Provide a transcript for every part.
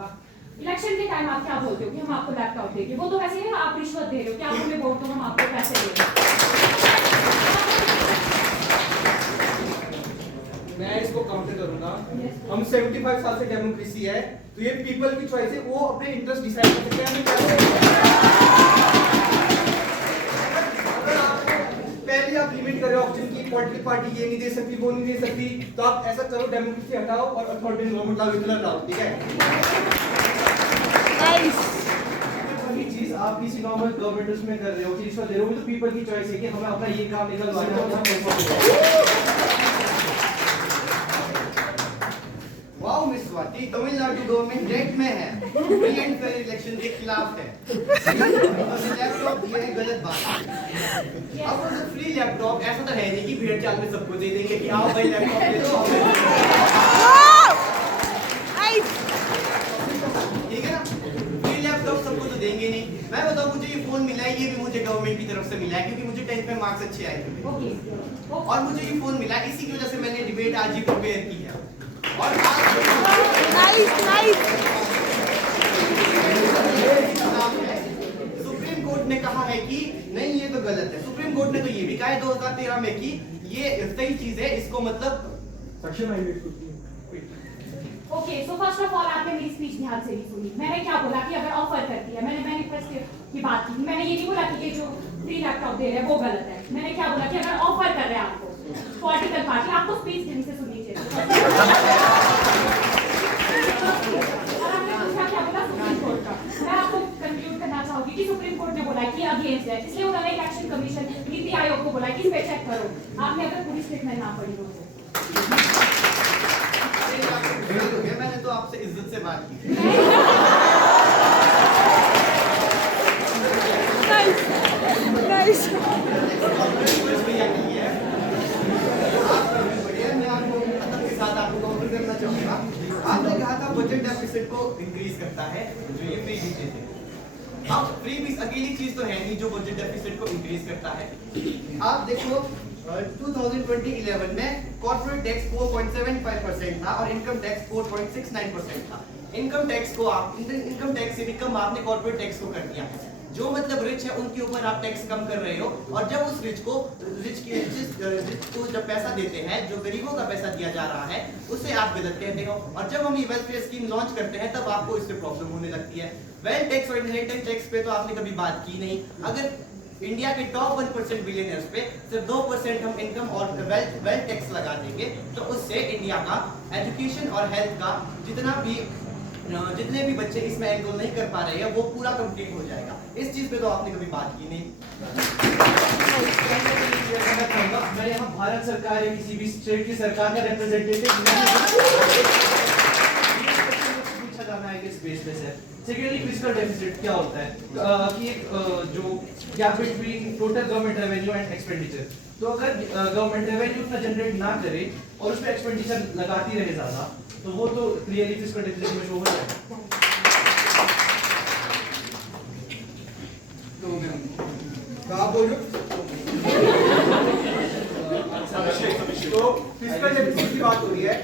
होगा। इलेक्शन के टाइम आप क्या बोलते हो कि हम आपको लैपटॉप देंगे, वो तो वैसे है आप रिश्वत दे रहे हो कि आप हमें वोट दो हम आपको पैसे देंगे। मैं इसको काउंटर करूंगा। हम 75 साल से डेमोक्रेसी है, तो ये पीपल की चॉइस है, वो अपने इंटरेस्ट डिसाइड कर सकते हैं हमें पहले आप लिमिट कर रहे हो ऑप्शन की, पॉलिटिकल पार्टी ये नहीं दे सकती वो नहीं दे सकती, तो आप ऐसा करो डेमोक्रेसी हटाओ और अथॉरिटेरियन गवर्नमेंट लाओ, इतना लाओ, ठीक है। वही चीज आप किसी नॉर्मल गवर्नमेंट उसमें कर रहे हो कि रिश्वत दे रहे हो, तो पीपल की चॉइस है कि हमें अपना ये काम निकलवाना है। Wow miss Swati, Tamil Nadu government date में है, फ्री एंड फेयर इलेक्शन के खिलाफ है। लैपटॉप ये है गलत बात है। अब वो फ्री लैपटॉप ऐसा तो है नहीं कि भेड़ चाल में सबको दे देंगे कि आओ भाई लैपटॉप ले लो। ठीक है ना, फ्री लैपटॉप सबको तो देंगे नहीं। मैं बताऊं मुझे ये फोन मिला है, ये भी मुझे गवर्नमेंट की तरफ से मिला है क्योंकि मुझे 10th में मार्क्स अच्छे आए थे और मुझे ये फोन मिला, इसी की वजह से मैंने डिबेट आज ही प्रिपेयर की है। और सुप्रीम कोर्ट ने कहा है कि नहीं ये तो गलत है। सुप्रीम कोर्ट ने तो ये भी कहा है 2013 में कि ये सही चीज है, इसको मतलब okay, so first of all आपने मेरी स्पीच ध्यान से नहीं सुनी। मैंने क्या बोला कि अगर ऑफर करती है, मैंने मैनिफेस्टो की बात की, मैंने ये नहीं बोला कि ये जो फ्री लैपटॉप दे रहे हैं वो गलत है। मैंने क्या बोला कि अगर ऑफर कर रहे हैं आपको पॉलिटिकल पार्टी, आपको स्पीच ढंग से सुननी चाहिए। और आपने पूछा क्या बोला सुप्रीम कोर्ट का, मैं आपको कंक्लूड करना चाहूंगी कि सुप्रीम कोर्ट ने बोला कि अगेंस्ट है, इसलिए उन्होंने इलेक्शन कमीशन नीति आयोग को बोला कि इस पे चेक करो। आपने अगर पूरी स्टेटमेंट ना पढ़ी हो तो मैंने तो आपसे इज्जत से बात की। आपने कहा था बजट डेफिसिट को इंक्रीज करता है जो ये फ्री बीस थे। अब फ्री बीस अकेली चीज तो है नहीं जो बजट डेफिसिट को इंक्रीज करता है। आप देखो 2011 में कॉर्पोरेट टैक्स 4.75% था और इनकम टैक्स 4.69% था। इनकम टैक्स से भी कम आपने कॉर्पोरेट टैक्स को कर दिया। जो मतलब रिच है उनके ऊपर आप टैक्स कम कर रहे हो और जब उस रिच को जब पैसा देते हैं, जो गरीबों का पैसा दिया जा रहा है उसे आप गलत कहते हो। और जब हम ये वेलफेयर स्कीम लॉन्च करते हैं तब आपको इससे प्रॉब्लम होने लगती है। वेल्थ टैक्स और इनहेरिटेंस टैक्स पे तो आपने कभी बात की नहीं। अगर इंडिया के टॉप 1% बिलियनर्स पे सिर्फ 2% हम इनकम और वेल्थ टैक्स लगा देंगे तो उससे इंडिया का एजुकेशन और हेल्थ का जितने भी बच्चे इसमें एनरोल नहीं कर पा रहे हैं वो पूरा कंप्लीट हो जाएगा। इस चीज पे तो आपने कभी बात की नहीं। मैं यहाँ भारत सरकार या किसी भी स्टेट की सरकार का रिप्रेजेंटेटिव पूछा जाना है किस बेस पे से। सेकेंडली फिस्कल डेफिसिट क्या होता है कि एक जो gap between total government revenue and expenditure. तो अगर गवर्नमेंट रेवेन्यू उतना जनरेट ना करे और उस पर एक्सपेंडिचर लगाती रहे ज्यादा तो वो तो क्लियरली फिस्कल डेफिसिट में शो हो जाएगा। तो आप बोलो। तो फिस्कल डेफिसिट की बात हो रही है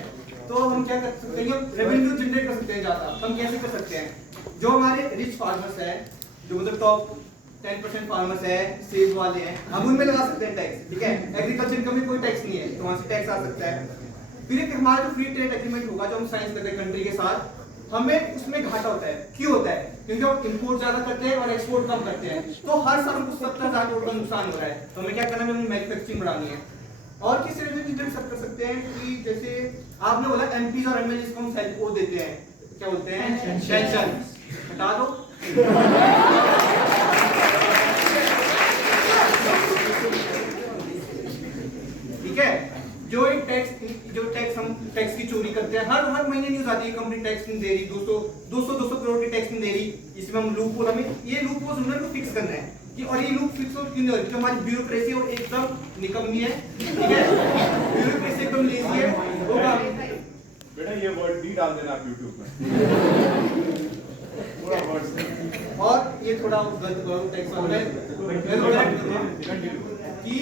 तो हम क्या कर सकते हैं, रेवेन्यू जनरेट कर सकते हैं ज्यादा। हम कैसे कर सकते हैं, जो हमारे रिच फार्मर्स हैं, जो मतलब टॉप 10% फार्मर्स है, सेब वाले हैं, हम उनमें लगा सकते हैं टैक्स। ठीक है, एग्रीकल्चर इनकम में कोई टैक्स नहीं है तो वहां से टैक्स आ सकता है। फिर एक हमारा जो फ्री ट्रेड एग्रीमेंट होगा जो हम साइन करते हैं कंट्री के साथ, हमें उसमें घाटा होता है। क्यों होता है? क्योंकि हम इंपोर्ट ज्यादा करते हैं और एक्सपोर्ट कम करते हैं, तो हर साल हमको 70,000 करोड़ का नुकसान हो रहा है। तो हमें क्या करना है, हमें मैन्युफैक्चरिंग बढ़ानी है। और किस रेवेन्यू सब कर सकते हैं कि जैसे आपने बोला एमपीज और एमएलए जिसको हम सेल्फ को देते हैं, क्या बोलते हैं, पेंशन हटा दो। ठीक है, जो टैक्स हम टैक्स की चोरी करते हैं, हर महीने न्यूज आती है कंपनी टैक्स नहीं दे रही, 200 करोड़ की टैक्स नहीं दे रही। इसमें हम लूप होल, हमें ये लूप होल को फिक्स करना है कि और ये लूप फिक्स हो क्यों नहीं हो रही, हमारी ब्यूरोक्रेसी और एकदम निकम्मी है। ठीक है, ब्यूरोक्रेसी एकदम लेजी है। होगा बेटा ये वर्ड डी डाल देना आप YouTube में पूरा वर्ड। और ये थोड़ा गलत टैक्स वाला है कि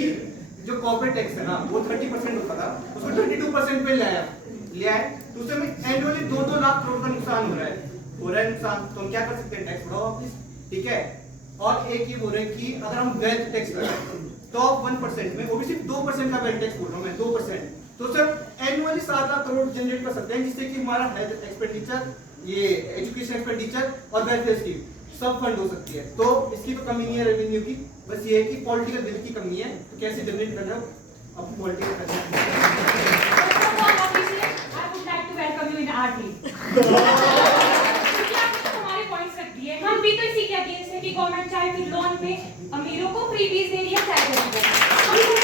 जो कॉर्पोरेट टैक्स है ना वो 30% होता था, उसको 22% पे ले आया, तो उससे में एनुअली 2-2 लाख करोड़ का नुकसान हो रहा है। हो रहा है नुकसान, तो हम क्या कर सकते हैं, टैक्स बढ़ाओ वापस, ठीक है। और एक ये बोल रहे हैं कि अगर हम वेल्थ टैक्स लगाएं तो 1% में, वो भी सिर्फ 2% का वेल्थ टैक्स बोल रहा हूं मैं, 2%, तो sir annually 7 lakh crore generate कर सकते हैं, जिससे कि हमारा हेल्थ एक्सपेंडिचर, ये एजुकेशन एक्सपेंडिचर और वेलफेयर स्कीम सब फंड हो सकती है। तो इसकी तो कमी नहीं है रेवेन्यू की, बस ये है कि पॉलिटिकल विल की कमी है, तो कैसे जनरेट करना है अब पॉलिटिकल करना है। I would like to welcome you in our team. क्योंकि आपने तो हमारे पॉइंट्स रख दिए, हम भी तो इसी के अगेंस्ट है कि गवर्नमेंट चाहे फिर लोन पे अमीरों को फ्री फीस दे रही है, चाहे गरीबों को। हम तो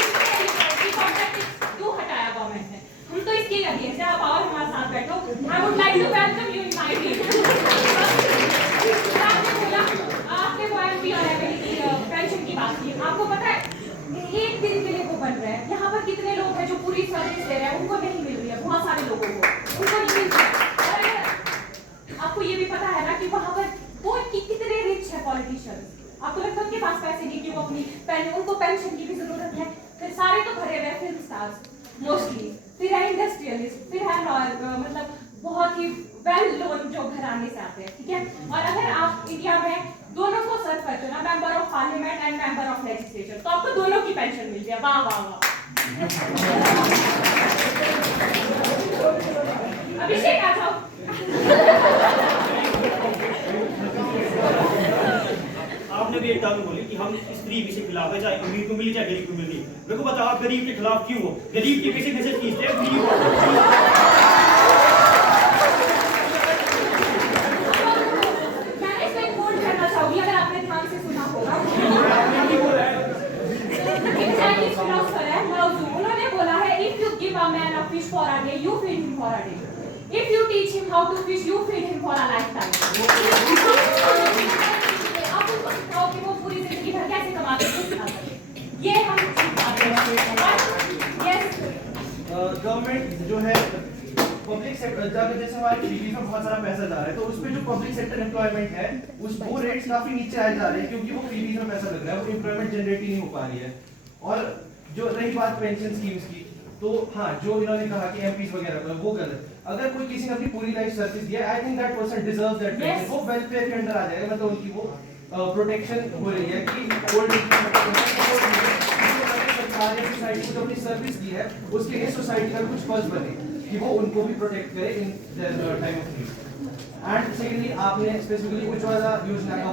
इसकी कॉन्ट्रैक्ट क्यों हटाया गवर्नमेंट ने, हम तो इसके अगेंस्ट है। आप और हमारे साथ बैठो। I would like to welcome you in my team. आपने बोला, आपने वो एमपी और एमएलए की पेंशन की बात की, आपको पता है एक दिन के लिए वो बन रहा है, यहाँ पर कितने लोग हैं जो पूरी सर्विस ले रहे हैं, उनको नहीं मिल रही है, बहुत सारे लोगों को उनको नहीं मिल रही है। और आपको ये भी पता है ना कि वहाँ पर वो कितने रिच है पॉलिटिशियंस, आपको लगता है उनके पास पैसे नहीं कि वो अपनी उनको पेंशन की भी जरूरत है। फिर सारे तो भरे हुए फिल्म स्टार्स मोस्टली, फिर है इंडस्ट्रियलिस्ट, फिर है मतलब बहुत ही वेल नोन जो घराने से आते हैं, ठीक है। और अगर आप इंडिया में दोनों को सर्व करते हो ना, member of parliament and member of legislature, तो आपको दोनों की पेंशन मिल जाए। वाह वाह वाह। अभिषेक आ जाओ। आपने भी एक बात बोली कि हम स्त्री के खिलाफ है, चाहे अमीर को मिले चाहे गरीब को मिले। मेरे को बताओ आप गरीब के खिलाफ क्यों हो? गरीब के पैसे कैसे खींचते हैं? उन्होंने बोला है if you give a man a fish for a day, you feed him for a day. If you teach him how to fish, you feed him for a lifetime. आप उनको सिखाओ कि वो पूरी जिंदगी भर कैसे कमाते हैं, ये हम सिखाते हैं। Yes. गवर्नमेंट जो है पब्लिक सेक्टर, जैसे हमारे फ्रीबीज में बहुत सारा पैसा जा रहा है, तो उस पे जो पब्लिक सेक्टर एम्प्लॉयमेंट है वो रेट्स काफी नीचे आए जा रहे हैं, क्योंकि वो फ्रीबीज में पैसा लग रहा है, वो एम्प्लॉयमेंट जनरेट ही नहीं हो पा रही है। और जो रही बात पेंशन स्कीम्स की, तो हाँ, जो इन्होंने कहा कि एमपीज वगैरह का, वो गलत। अगर कोई किसी ने अपनी पूरी लाइफ सर्विस दिया, I think that person deserves that pension, वो वेलफेयर के अंडर आ जाएगा, मतलब उनकी वो प्रोटेक्शन हो रही है कि ओल्ड सरकार या सोसाइटी को जो अपनी सर्विस दी है उसके लिए सोसाइटी का कुछ फर्ज बने कि वो उनको भी प्रोटेक्ट करे in time of need. And secondly, आपने स्पेसिफिकली उज्ज्वला योजना का